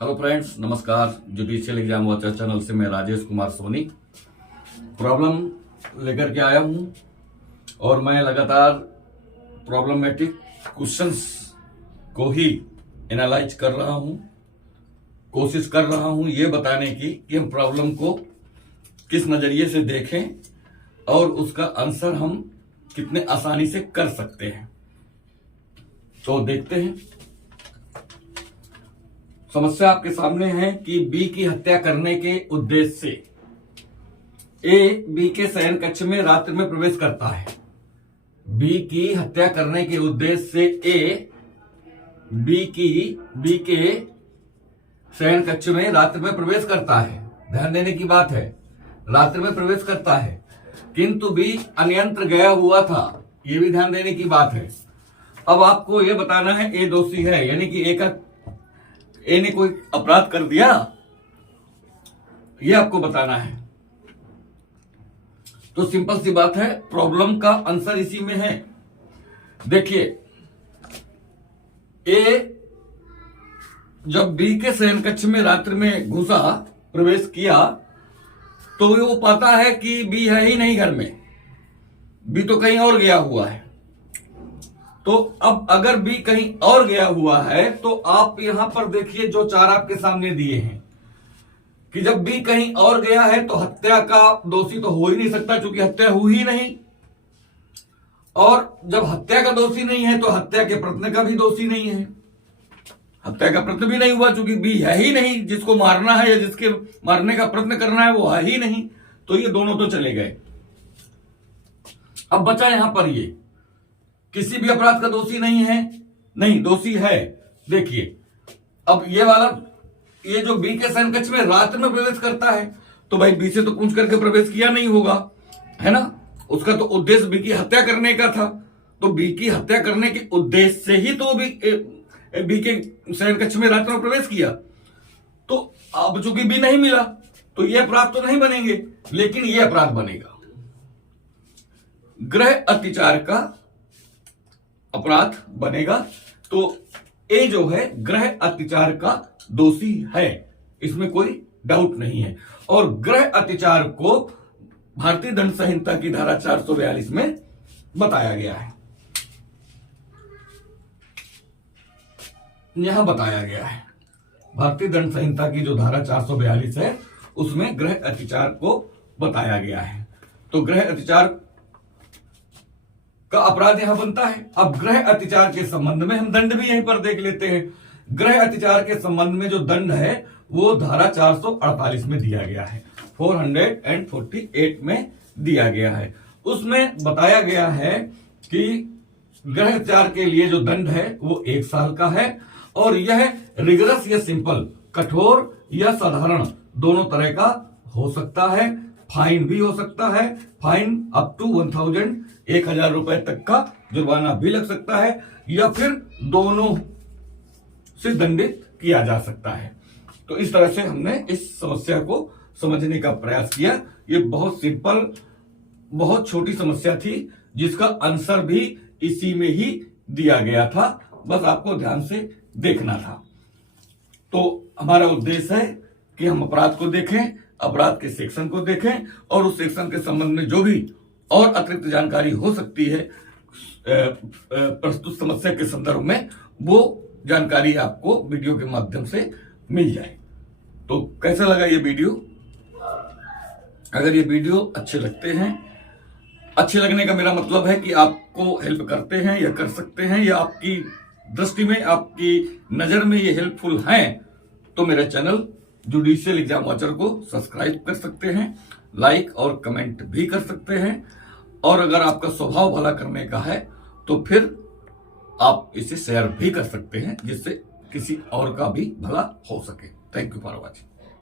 Hello friends, नमस्कार। Judicial exam watcher channel से मैं राजेश कुमार सोनी प्रॉब्लम लेकर के आया हूं और मैं लगातार प्रॉब्लमेटिक क्वेश्चंस को ही एनालाइज कर रहा हूं। कोशिश कर रहा हूं ये बताने की कि हम प्रॉब्लम को किस नजरिए से देखें और उसका आंसर हम कितने आसानी से कर सकते हैं। तो देखते हैं। समस्या आपके सामने है कि बी की हत्या करने के उद्देश्य से ए बी के शयन कक्ष में रात्रि में प्रवेश करता है। बी की हत्या करने के उद्देश्य से ए बी के शयन कक्ष में रात्रि में प्रवेश करता है। ध्यान देने की बात है, रात्रि में प्रवेश करता है, किंतु बी अन्यंत्र गया हुआ था। यह भी ध्यान देने की बात है। अब आपको यह बताना है ए दोषी है, यानी कि ए ने कोई अपराध कर दिया, यह आपको बताना है। तो सिंपल सी बात है, प्रॉब्लम का आंसर इसी में है। देखिए, ए जब बी के शयन कक्ष में रात्रि में घुसा, प्रवेश किया, तो वो पाता है कि बी है ही नहीं घर में, बी तो कहीं और गया हुआ है। तो अब अगर बी कहीं और गया हुआ है तो आप यहां पर देखिए जो चार आपके सामने दिए हैं कि जब बी कहीं और गया है तो हत्या का दोषी तो हो ही नहीं सकता, क्योंकि हत्या हुई ही नहीं। और जब हत्या का दोषी नहीं है तो हत्या के प्रयत्न का भी दोषी नहीं है। हत्या का प्रयत्न भी नहीं हुआ, क्योंकि बी है ही नहीं, जिसको मारना है या जिसके मारने का प्रयत्न करना है वो है ही नहीं। तो ये दोनों तो चले गए। अब बचा यहां पर ये किसी भी अपराध का दोषी नहीं है, नहीं दोषी है। देखिए, अब ये वाला, ये जो बी के शयन कक्ष में रात्रि में प्रवेश करता है, तो भाई बी से तो पूछ करके प्रवेश किया नहीं होगा, है ना। उसका तो उद्देश्य बी की हत्या करने का था, तो बी की हत्या करने के उद्देश्य से ही तो बी के शयन कक्ष में रात्रि में प्रवेश किया। तो अब चूंकि बी नहीं मिला तो ये अपराध तो नहीं बनेंगे, लेकिन ये अपराध बनेगा। गृह अत्याचार का अपराध बनेगा। तो ए जो है गृह अत्याचार का दोषी है, इसमें कोई डाउट नहीं है। और गृह अत्याचार को भारतीय दंड संहिता की धारा 442 में बताया गया है। यहां बताया गया है, भारतीय दंड संहिता की जो धारा 442 है उसमें गृह अत्याचार को बताया गया है। तो गृह अत्याचार का अपराध यहां बनता है। अब गृह अत्याचार के संबंध में हम दंड भी यहीं पर देख लेते हैं। गृह अत्याचार के संबंध में जो दंड है वो धारा 448 में दिया गया है, 448 में दिया गया है। उसमें बताया गया है कि गृह अत्याचार के लिए जो दंड है वो 1 साल का है, और यह रिगरस या सिंपल, कठोर या साधारण दोनों तरह का हो सकता है। फाइन भी हो सकता है, फाइन अप टू 1000 रुपए तक का जुर्माना भी लग सकता है, या फिर दोनों से दंडित किया जा सकता है। तो इस तरह से हमने इस समस्या को समझने का प्रयास किया। ये बहुत सिंपल, बहुत छोटी समस्या थी, जिसका आंसर भी इसी में ही दिया गया था। बस आपको ध्यान से देखना था। तो हमारा उद्देश्य है कि हम अपराध को देखें, अपराध के सेक्शन को देखें, और उस सेक्शन के संबंध में जो भी और अतिरिक्त जानकारी हो सकती है प्रस्तुत समस्या के संदर्भ में, वो जानकारी आपको वीडियो के माध्यम से मिल जाए। तो कैसा लगा ये वीडियो? अगर ये वीडियो अच्छे लगते हैं, अच्छे लगने का मेरा मतलब है कि आपको हेल्प करते हैं या कर सकते हैं, या आपकी दृष्टि में, आपकी नजर में ये हेल्पफुल हैं, तो मेरा चैनल जुडिशियल एग्जाम वॉचर को सब्सक्राइब कर सकते हैं, लाइक और कमेंट भी कर सकते हैं। और अगर आपका स्वभाव भला करने का है तो फिर आप इसे शेयर भी कर सकते हैं, जिससे किसी और का भी भला हो सके। Thank you for watching.